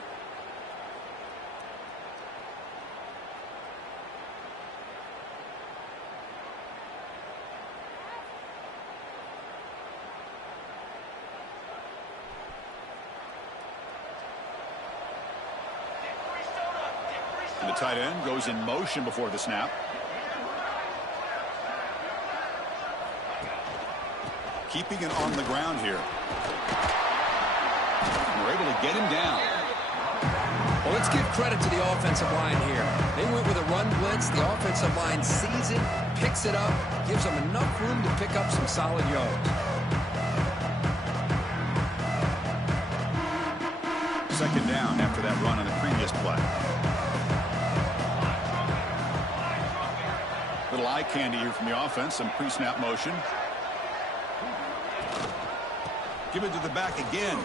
And the tight end goes in motion before the snap. Keeping it on the ground here. We're able to get him down. Well, let's give credit to the offensive line here. They went with a run blitz. The offensive line sees it, picks it up, gives them enough room to pick up some solid yards. 2nd down after that run on the previous play. Little eye candy here from the offense. Some pre-snap motion. Give it to the back again.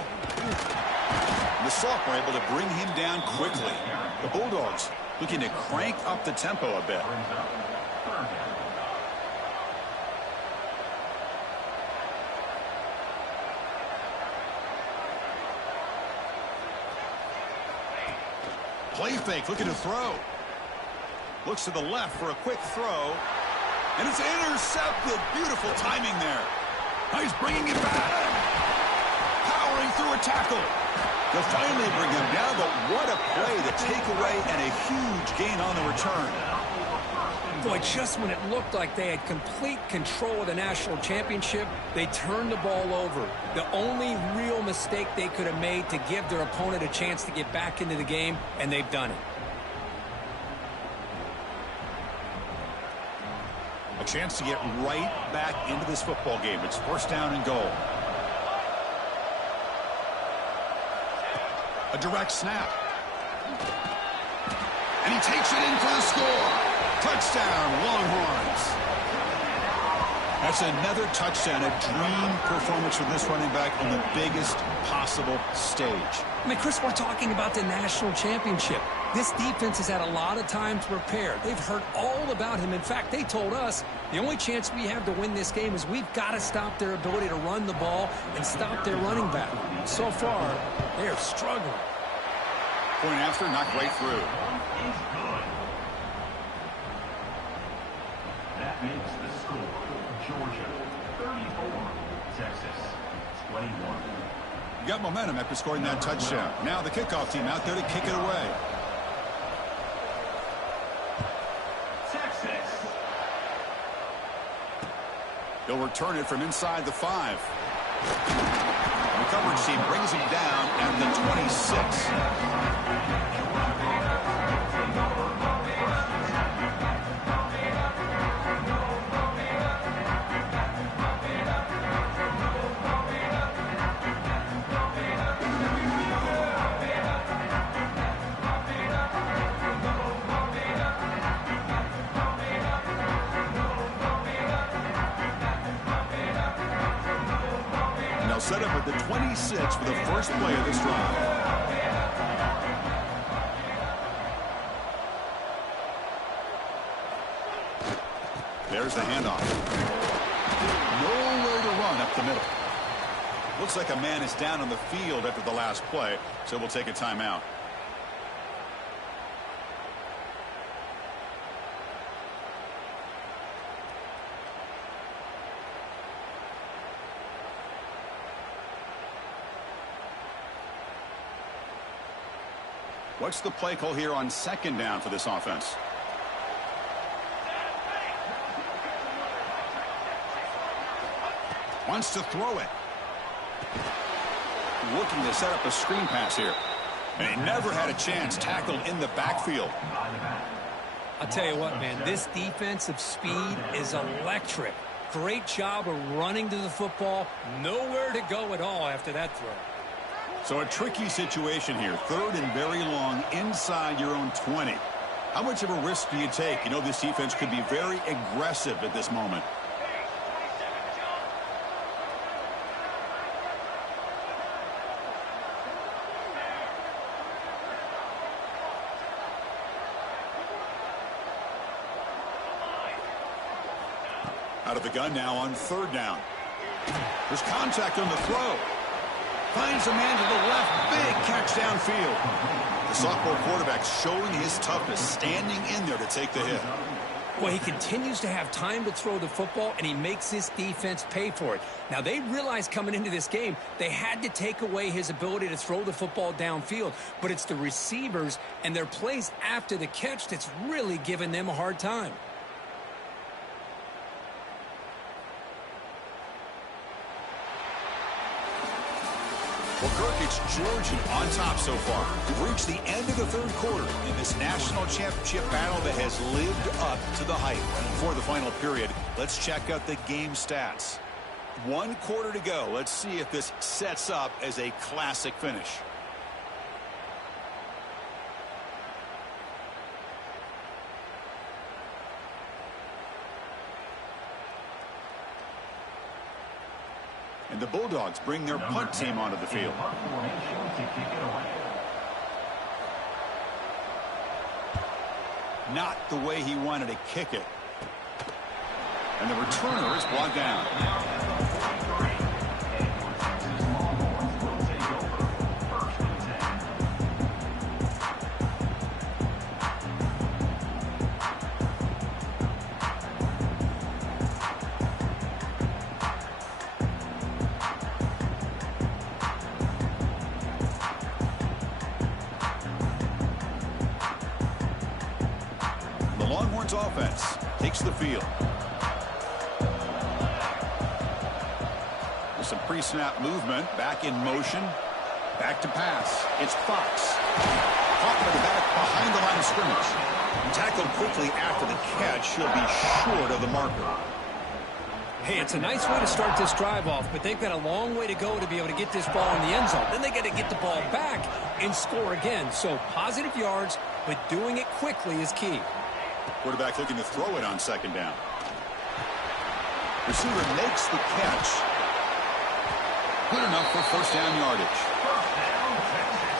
The Salk were able to bring him down quickly. The Bulldogs looking to crank up the tempo a bit. Play fake, looking to throw. Looks to the left for a quick throw. And it's intercepted. Beautiful timing there. Now he's bringing it back. Powering through a tackle. They'll finally bring him down, but what a play, the takeaway and a huge gain on the return. Boy, just when it looked like they had complete control of the national championship, they turned the ball over. The only real mistake they could have made to give their opponent a chance to get back into the game, and they've done it. A chance to get right back into this football game. It's 1st down and goal. A direct snap. And he takes it in for the score. Touchdown, Longhorns. That's another touchdown, a dream performance for this running back on the biggest possible stage. I mean, Chris, we're talking about the national championship. This defense has had a lot of time to prepare. They've heard all about him. In fact, they told us the only chance we have to win this game is we've got to stop their ability to run the ball and stop their running back. So far, they are struggling. Point after, knocked right through. That makes the score Georgia 34, Texas 21. You got momentum after scoring that touchdown. Now the kickoff team out there to kick it away. Texas. He'll return it from inside the 5. The coverage team brings him down at the 26. Set up at the 26 for the first play of this drive. There's the handoff. Nowhere to run up the middle. Looks like a man is down on the field after the last play, so we'll take a timeout. What's the play call here on second down for this offense? Wants to throw it. Looking to set up a screen pass here. And he never had a chance tackled in the backfield. I'll tell you what, man, this defensive speed is electric. Great job of running to the football. Nowhere to go at all after that throw. So a tricky situation here. Third and very long inside your own 20. How much of a risk do you take? You know this defense could be very aggressive at this moment. Out of the gun now on third down. There's contact on the throw. Finds a man to the left. Big catch downfield. The sophomore quarterback showing his toughness, standing in there to take the hit. Well, he continues to have time to throw the football, and he makes this defense pay for it. Now, they realized coming into this game they had to take away his ability to throw the football downfield, but it's the receivers and their plays after the catch that's really giving them a hard time. Well, Kirk, it's Georgia on top so far. We've reached the end of the third quarter in this national championship battle that has lived up to the hype. For the final period, let's check out the game stats. 1 quarter to go. Let's see if this sets up as a classic finish. And the Bulldogs bring their punt team onto the field. Not the way he wanted to kick it. And the returner is brought down. Offense takes the field. With some pre-snap movement, back in motion, back to pass. It's Fox. Caught by the back behind the line of scrimmage. Tackled quickly after the catch. He'll be short of the marker. Hey, it's a nice way to start this drive off, but they've got a long way to go to be able to get this ball in the end zone. Then they got to get the ball back and score again. So positive yards, but doing it quickly is key. Quarterback looking to throw it on second down. Receiver makes the catch. Good enough for first down yardage.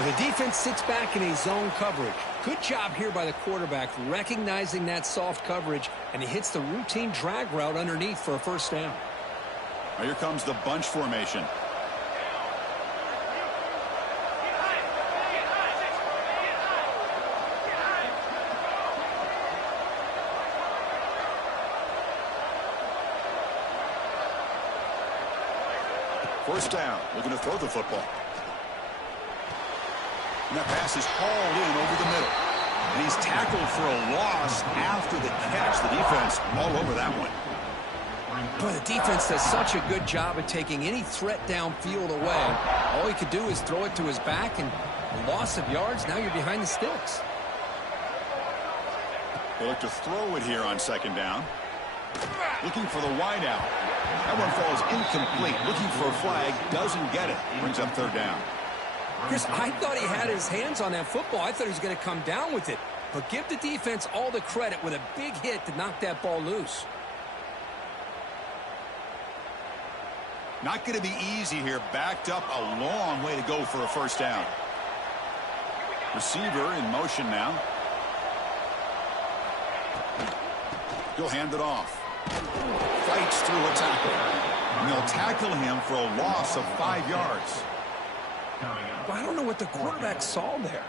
The defense sits back in a zone coverage. Good job here by the quarterback recognizing that soft coverage, and he hits the routine drag route underneath for a first down. Now here comes the bunch formation. First down, looking to throw the football. And that pass is hauled in over the middle. And he's tackled for a loss after the catch. The defense all over that one. Boy, the defense does such a good job of taking any threat downfield away. All he could do is throw it to his back, and a loss of yards, now you're behind the sticks. They look to throw it here on second down. Looking for the wideout. That one falls incomplete. Looking for a flag. Doesn't get it. Brings up third down. Chris, I thought he had his hands on that football. I thought he was going to come down with it. But give the defense all the credit with a big hit to knock that ball loose. Not going to be easy here. Backed up a long way to go for a first down. Receiver in motion now. He'll hand it off. Fights through a tackle. And they'll tackle him for a loss of 5 yards. Well, I don't know what the quarterback saw there.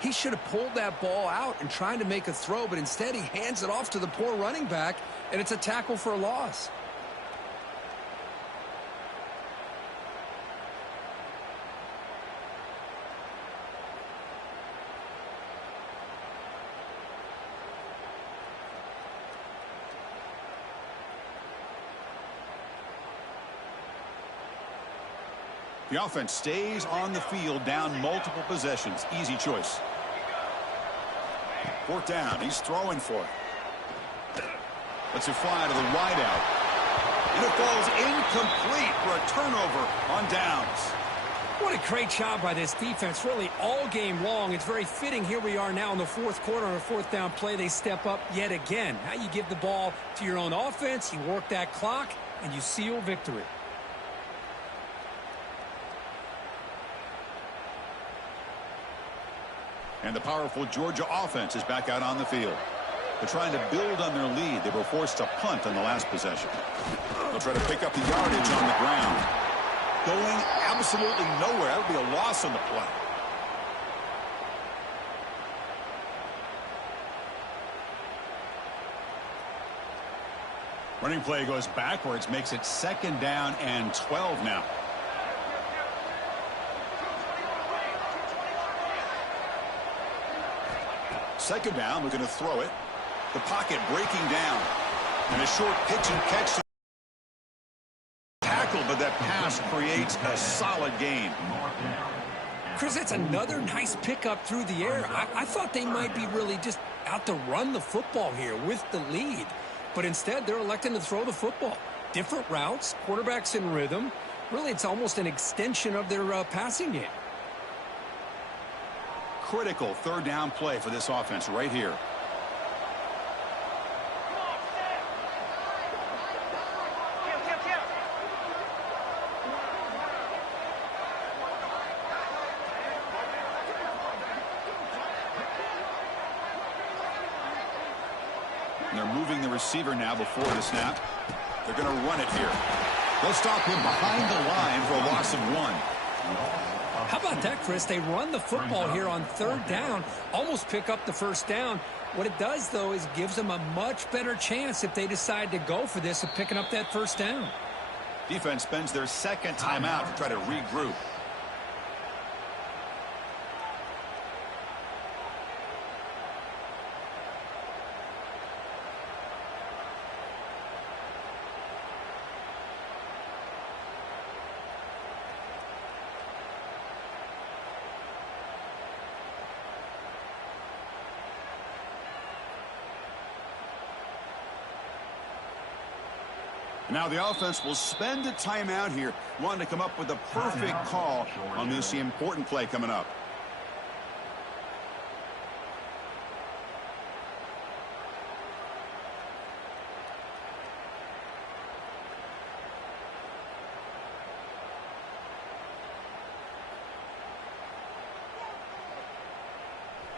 He should have pulled that ball out and tried to make a throw, but instead he hands it off to the poor running back, and it's a tackle for a loss. The offense stays on the field, down multiple possessions. Easy choice. Fourth down. He's throwing for it. Lets it fly to the wideout. And it falls incomplete for a turnover on downs. What a great job by this defense, really all game long. It's very fitting. Here we are now in the fourth quarter on a fourth down play. They step up yet again. Now you give the ball to your own offense, you work that clock, and you seal victory. And the powerful Georgia offense is back out on the field. They're trying to build on their lead. They were forced to punt on the last possession. They'll try to pick up the yardage on the ground. Going absolutely nowhere. That would be a loss on the play. Running play goes backwards, makes it second down and 12 now. Second down, we're going to throw it. The pocket breaking down. And a short pitch and catch. Tackle, but that pass creates a solid gain. Chris, that's another nice pickup through the air. I thought they might be really just out to run the football here with the lead. But instead, they're electing to throw the football. Different routes, quarterbacks in rhythm. Really, it's almost an extension of their passing game. Critical third down play for this offense right here. And they're moving the receiver now before the snap. They're going to run it here. They'll stop him behind the line for a loss of 1. How about that, Chris? They run the football here on third down, almost pick up the first down. What it does, though, is gives them a much better chance if they decide to go for this of picking up that first down. Defense spends their second timeout to try to regroup. Now the offense will spend a timeout here, wanting to come up with a perfect call on this important play coming up.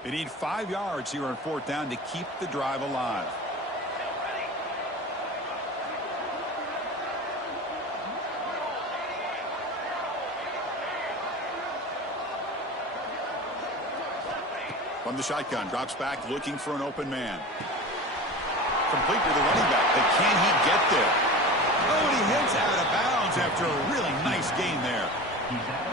They need 5 yards here on fourth down to keep the drive alive. From the shotgun, drops back, looking for an open man. Complete to the running back, but can he get there? Oh, and he hits out of bounds after a really nice gain there.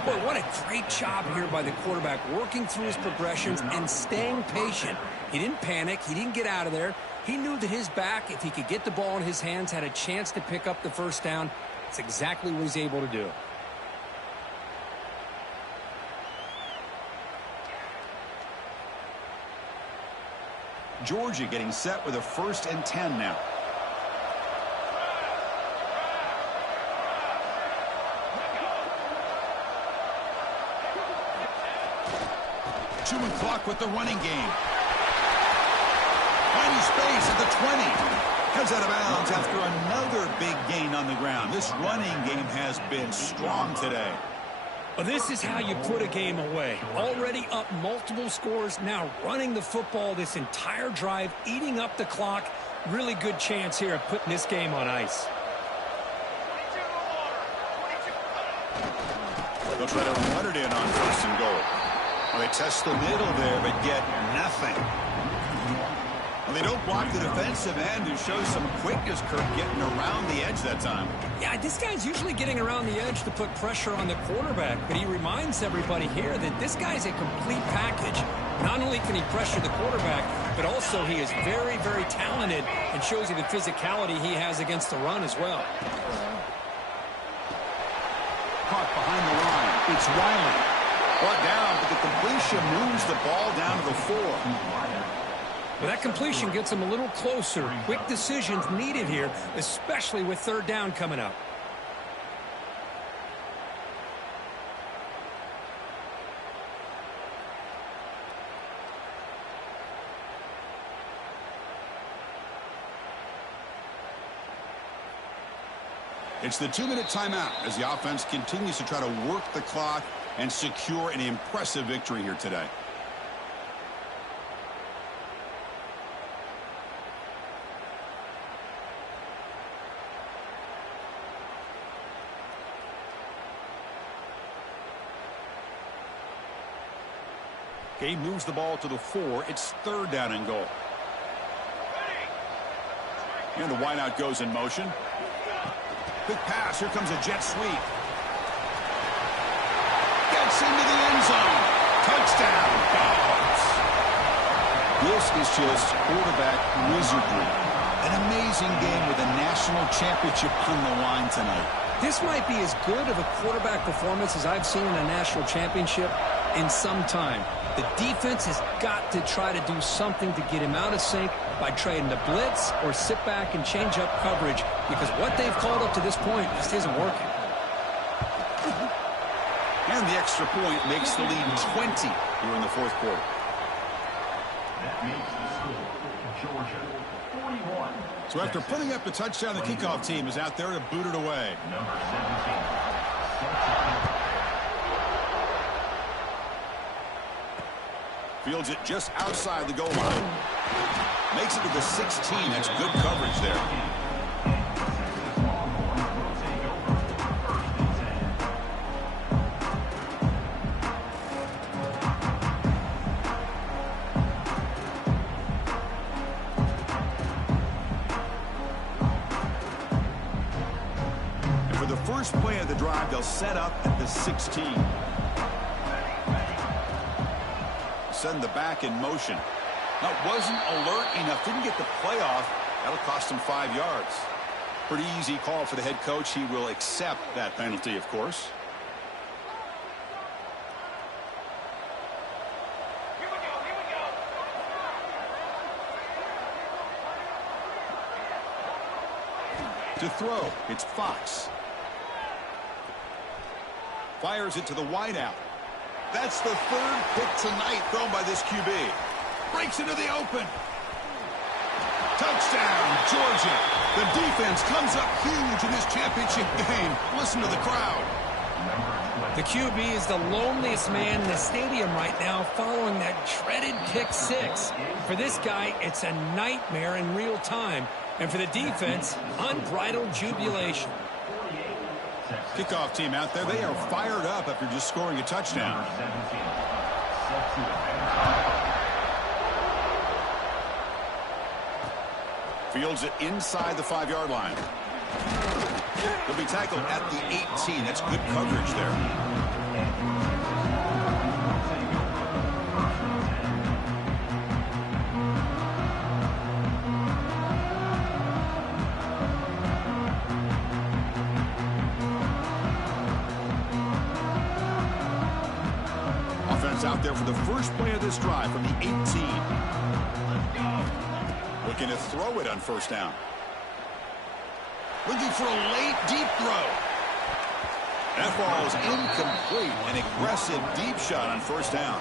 Boy, what a great job here by the quarterback, working through his progressions and staying patient. He didn't panic. He didn't get out of there. He knew that his back, if he could get the ball in his hands, had a chance to pick up the first down. It's exactly what he's able to do. Georgia getting set with a 1st and 10 now. Chewing clock with the running game. Finding space at the 20. Heads out of bounds after another big gain on the ground. This running game has been strong today. Well, this is how you put a game away. Already up multiple scores, now running the football this entire drive, eating up the clock. Really good chance here of putting this game on ice. They'll try to run it in on 1st and goal. Well, they test the middle there, but get nothing. Well, they don't block the defensive end, who shows some quickness, Kirk, getting around the edge that time. Yeah, this guy's usually getting around the edge to put pressure on the quarterback, but he reminds everybody here that this guy's a complete package. Not only can he pressure the quarterback, but also he is very, very talented and shows you the physicality he has against the run as well. Caught behind the line. It's Riley. Brought down, but the completion moves the ball down to the 4. Well, that completion gets him a little closer. Quick decisions needed here, especially with 3rd down coming up. It's the 2-minute timeout as the offense continues to try to work the clock and secure an impressive victory here today. Game moves the ball to the 4. It's 3rd down and goal. And the wideout goes in motion. Quick pass. Here comes a jet sweep. Gets into the end zone. Touchdown, Dogs. This is just quarterback wizardry. An amazing game with a national championship on the line tonight. This might be as good of a quarterback performance as I've seen in a national championship in some time. The defense has got to try to do something to get him out of sync by trying to blitz or sit back and change up coverage, because what they've called up to this point just isn't working. And the extra point makes the lead 20 here in the 4th quarter. That makes the score Georgia 41. So after putting up the touchdown, the kickoff team is out there to boot it away. Number 17. Fields it just outside the goal line. Makes it to the 16. That's good coverage there. And for the first play of the drive, they'll set up at the 16. Send the back in motion. That wasn't alert enough. Didn't get the play off. That'll cost him 5 yards. Pretty easy call for the head coach. He will accept that penalty, of course. To throw, it's Fox. Fires it to the wideout. That's the 3rd pick tonight thrown by this QB. Breaks into the open. Touchdown, Georgia. The defense comes up huge in this championship game. Listen to the crowd. The QB is the loneliest man in the stadium right now following that dreaded pick 6. For this guy, it's a nightmare in real time. And for the defense, unbridled jubilation. Kickoff team out there, they are fired up after just scoring a touchdown. Fields it inside the 5-yard line. He'll be tackled at the 18. That's good coverage there. out there for the first play of this drive from the 18. Looking to throw it on first down. Looking for a late deep throw. That ball is incomplete. An aggressive deep shot on first down.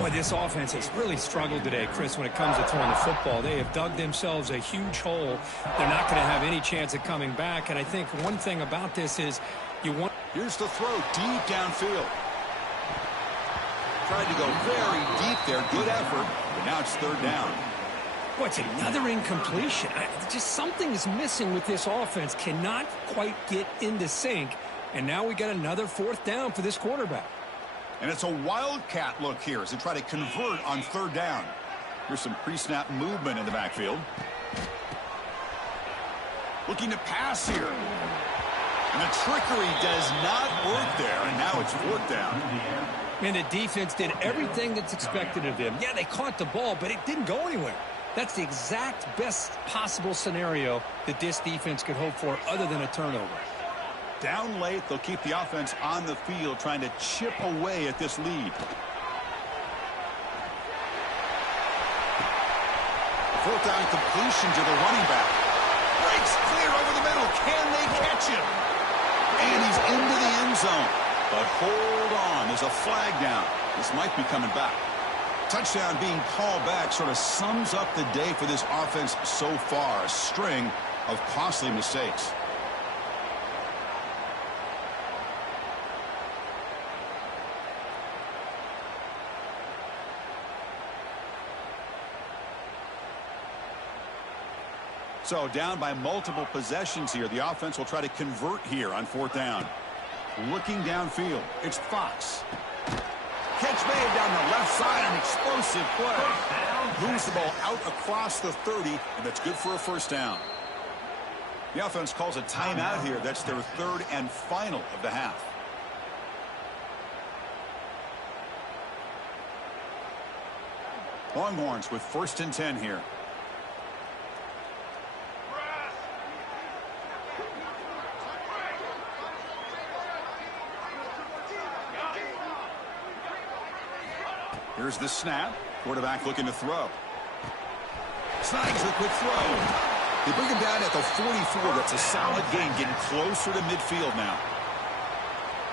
Boy, this offense has really struggled today, Chris, when it comes to throwing the football. They have dug themselves a huge hole. They're not going to have any chance of coming back. And I think one thing about this is you want... Here's the throw deep downfield. Tried to go very deep there. Good effort. But now it's third down. Boy, it's another incompletion. Just something is missing with this offense. Cannot quite get into sync. And now we got another fourth down for this quarterback. And it's a wildcat look here as they try to convert on third down. Here's some pre-snap movement in the backfield. Looking to pass here. And the trickery does not work there. And now it's fourth down. And the defense did everything that's expected of them. Yeah, they caught the ball, but it didn't go anywhere. That's the exact best possible scenario that this defense could hope for other than a turnover. Down late, they'll keep the offense on the field trying to chip away at this lead. Fourth down completion to the running back. Breaks clear over the middle. Can they catch him? And he's into the end zone. But hold on, there's a flag down. This might be coming back. Touchdown being called back sort of sums up the day for this offense so far. A string of costly mistakes. So down by multiple possessions here. The offense will try to convert here on fourth down. Looking downfield, it's Fox. Catch made down the left side, an explosive play. Moves the ball out across the 30, and that's good for a first down. The offense calls a timeout here. That's their third and final of the half. Longhorns with 1st and 10 here. Here's the snap. Quarterback looking to throw. Snags the quick throw. They bring him down at the 44. That's a solid gain, getting closer to midfield now.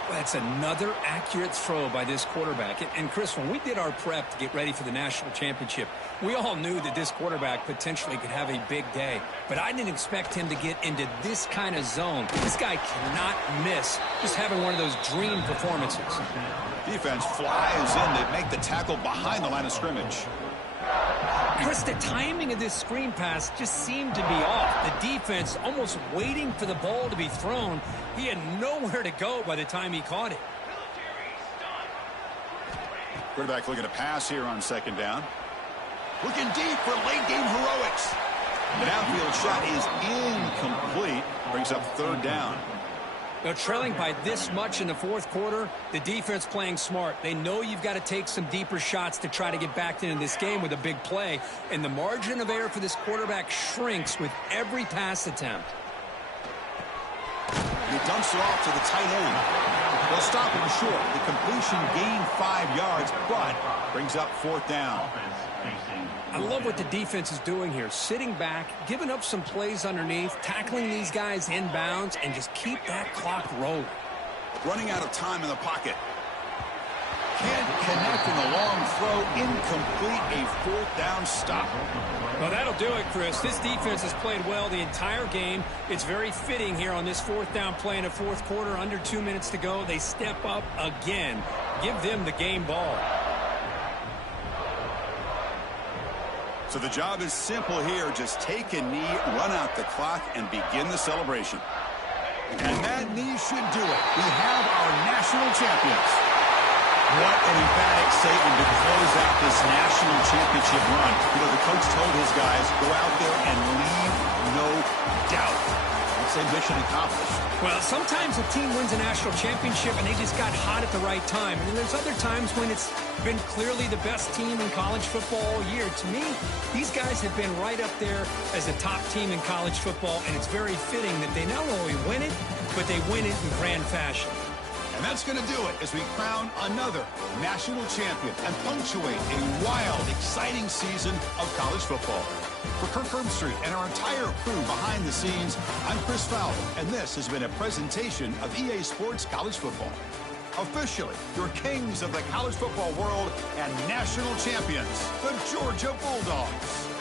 That's another accurate throw by this quarterback. And Chris, when we did our prep to get ready for the national championship, we all knew that this quarterback potentially could have a big day. But I didn't expect him to get into this kind of zone. This guy cannot miss just having one of those dream performances. Defense flies in to make the tackle behind the line of scrimmage. Chris, the timing of this screen pass just seemed to be off. The defense almost waiting for the ball to be thrown. He had nowhere to go by the time he caught it. Quarterback looking to pass here on second down. Looking deep for late game heroics. The downfield shot is incomplete. Brings up third down. They're trailing by this much in the fourth quarter. The defense playing smart. They know you've got to take some deeper shots to try to get back into this game with a big play. And the margin of error for this quarterback shrinks with every pass attempt. He dumps it off to the tight end. They'll stop him short. The completion gained 5 yards, but brings up fourth down. I love what the defense is doing here. Sitting back, giving up some plays underneath, tackling these guys inbounds, and just keep that clock rolling. Running out of time in the pocket. Can't connect in the long throw. Incomplete. A fourth down stop. Well, that'll do it, Chris. This defense has played well the entire game. It's very fitting here on this fourth down play in the fourth quarter. Under 2 minutes to go. They step up again. Give them the game ball. So the job is simple here. Just take a knee, run out the clock, and begin the celebration. And that knee should do it. We have our national champions. What an emphatic statement to close out this national championship run. You know, the coach told his guys, go out there and leave no doubt. I'd say mission accomplished. Well, sometimes a team wins a national championship and they just got hot at the right time. And then there's other times when it's been clearly the best team in college football all year. To me, these guys have been right up there as a top team in college football, and it's very fitting that they not only win it, but they win it in grand fashion. And that's going to do it as we crown another national champion and punctuate a wild, exciting season of college football. For Kirk Herbstreit and our entire crew behind the scenes, I'm Chris Fowler, and this has been a presentation of EA Sports College Football. Officially, your kings of the college football world and national champions, the Georgia Bulldogs.